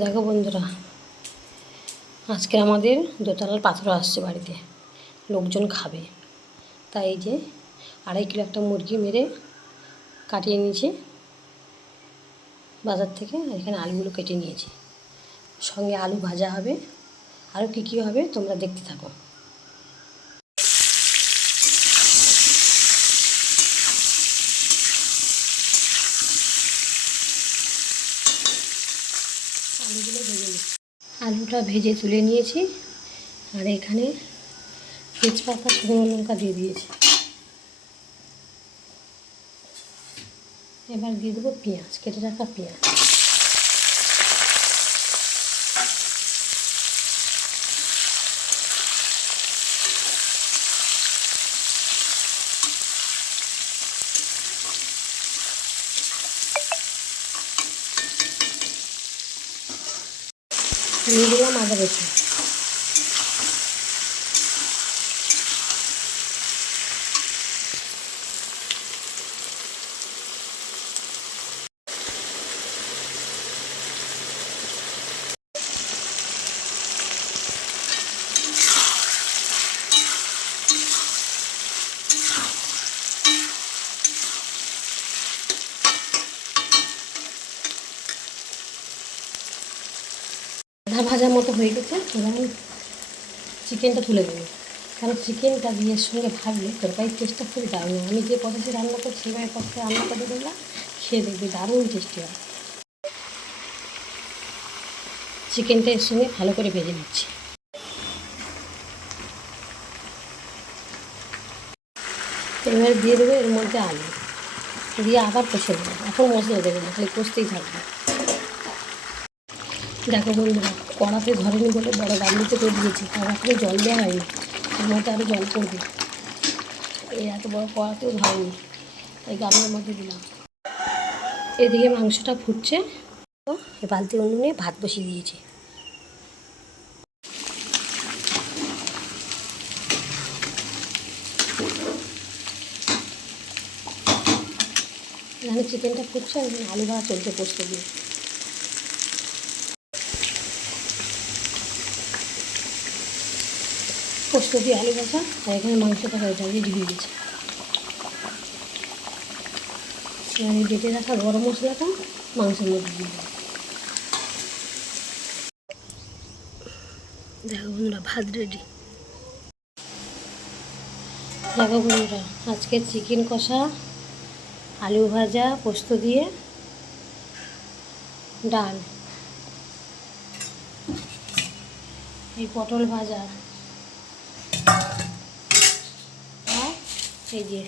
দেখো বন্ধুরা, আজকে আমাদের দোতলার পাথর আসছে বাড়িতে, লোকজন খাবে। তাই এই যে 2.5 কিলো একটা মুরগি মেরে কাটিয়ে নিয়েছি বাজার থেকে। এখানে আলুগুলো কেটে নিয়েছি, সঙ্গে আলু ভাজা হবে। আরও কী কী হবে তোমরা দেখতে থাকো। আলুগুলো ভেজে নিচ্ছি, আলুটা ভেজে তুলে নিয়েছি। আর এখানে তেজপাতা শুকনো লঙ্কা দিয়ে দিয়েছি। এবার দিয়ে দেবো পেঁয়াজ, কেটে রাখা পেঁয়াজ। দিয়ে দিলাম আদা রসুন। আধা ভাজার মতো হয়ে গেছে। এবার চিকেনটা তুলে দেবো, কারণ চিকেনটা দিয়ে সঙ্গে ভাজলে তরকারির টেস্টটা খুব দারুণ হয়। আমি যে পদ্ধতি রান্না করছি সেভাবে পদ্ধতি রান্না করে দেখলাম, খেয়ে দেখবে দারুণ টেস্টি হয়। চিকেনটা এর সঙ্গে ভালো করে ভেজে নিচ্ছি। এবার দিয়ে দেবো এর মধ্যে আলু, দিয়ে আবার কষে দেবো। এখন মশলা দেবো না, খালি কষতেই থাকবে। দেখো বন্ধুরা, কড়াতে ধরেনি বলে বড় গামলিতে করে দিয়েছি, তার এখনো জল দেওয়া হয়নি। এর মধ্যে আরও জল পড়বে, এই এত বড় কড়াতেও ধরেনি, এই গামলার মধ্যে দিলাম। এদিকে মাংসটা ফুটছে, তো এই বালতি উনুনে ভাত বসিয়ে দিয়েছি। এখানে চিকেনটা ফুটছে, আলু ভাজা চলছে পোস্ত দিয়ে। পোস্ত দিয়ে আলু ভাজা, আর এখানে মাংসটা হয়ে যায়, রেডি হয়ে গেছে। এবার এই বেটে রাখা গরম মশলাটা মাংসের মধ্যে দিয়ে দেবো। দেখো বন্ধুরা, ভাত রেডি। দেখো বন্ধুরা, আজকে চিকেন কষা, আলু ভাজা পোস্ত দিয়ে, ডাল, এই পটল ভাজা, আর এই যে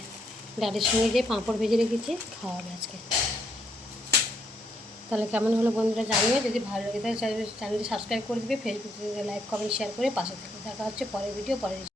ডালের সঙ্গে যে পাঁপড় ভেজে রেখেছি, খাওয়া হবে আজকে। তাহলে কেমন হলো বন্ধুরা জানিয়ে, যদি ভালো লাগে তাহলে চ্যানেলটি সাবস্ক্রাইব করে দিবে, ফেসবুকে লাইক কমেন্ট শেয়ার করে পাশে থেকে। দেখা হচ্ছে পরের ভিডিও, পরের